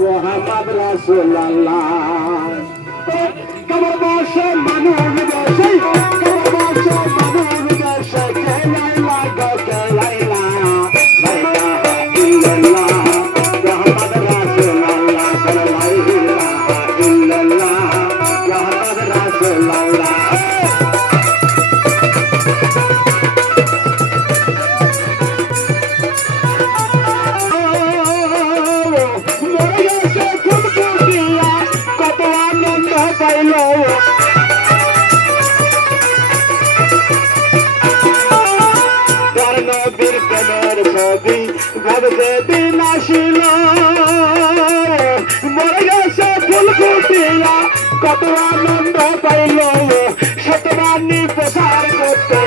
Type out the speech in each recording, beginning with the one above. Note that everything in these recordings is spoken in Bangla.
মোহাম্মদ রাসূলুল্লাহ কবর বসে মানুষ বসে কবর বসে মানুষ বসে কে লাইলা গো কে লাইলা লা ইলাহা ইল্লাল্লাহ মোহাম্মদ রাসূলুল্লাহ লা ইলাহা ইল্লাল্লাহ মোহাম্মদ রাসূলুল্লাহ ভাবতে দিন আসিল মরে গেছে ফুল ফুটিয়া কত আনন্দ পাইল শতবাণী প্রচার করতে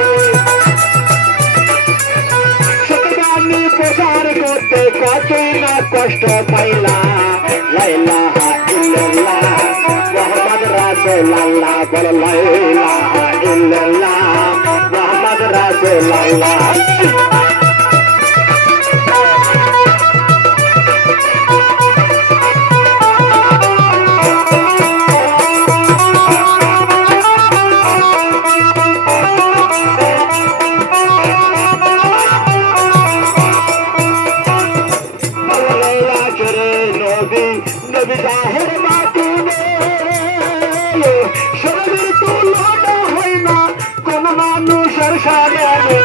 শতবাণী প্রচার করতে কতই না কষ্ট পাইলা লা ইলাহা ইল্লাল্লাহ মুহাম্মদ রাসূলুল্লাহ বল লা ইলাহা ইল্লাল্লাহ মুহাম্মদ রাসূলুল্লাহ নবী জাহের মাতুনে শরীর তুলনা হয় না কোন মানুষের সামনে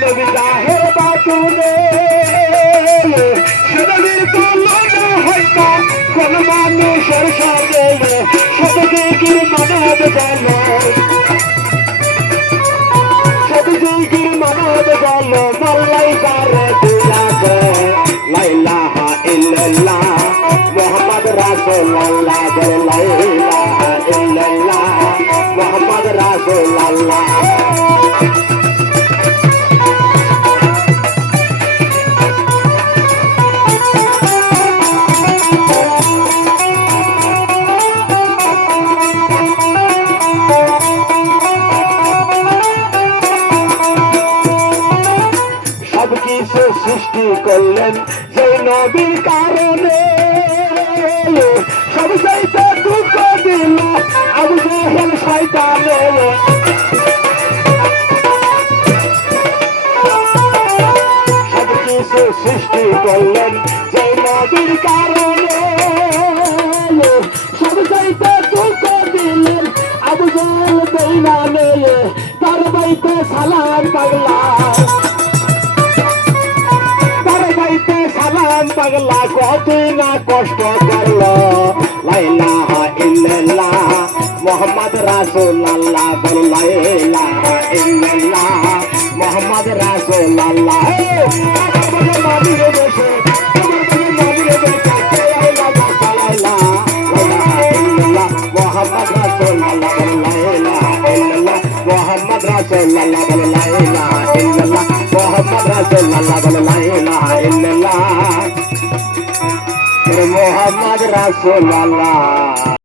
নবী জাহের মাতুনে শরীর তুলনা হয় না কোন মানুষের সামনে সবকে কি মানব জানো লা ইলাহা ইল্লাল্লাহ মুহাম্মদ রাসূলুল্লাহ লা ইলাহা ইল্লাল্লাহ মুহাম্মদ রাসূলুল্লাহ সবকিছু সৃষ্টি করলেন যে নবীর কারণে সব চাইতে দুঃখ দিল আবু জাহেল শয়তানে সবকিছু সৃষ্টি করলেন যে নবীর কারণে সব চাইতে দুঃখ দিলেন আবু জাহেল বেঈমানে তার বাইতে সালাম পাগলা পাগলা কত না কষ্ট করলো লা ইলাহা ইল্লাল্লাহ মুহাম্মদ রাসূলুল্লাহ বল লা ইলাহা ইল্লাল্লাহ মুহাম্মদ রাসূলুল্লাহ নবীর দেশে নবীর দেশে লা ইলাহা ইল্লাল্লাহ মুহাম্মদ রাসূলুল্লাহ বল লা ইলাহা ইল্লাল্লাহ মুহাম্মদ রাসূলুল্লাহ বল লা ইলাহা ইল্লাল্লাহ মুহাম্মদ রাসূলুল্লাহ বল লা ইলাহা ইল্লাল্লাহ মোহাম্মদ রাসূলুল্লাহ।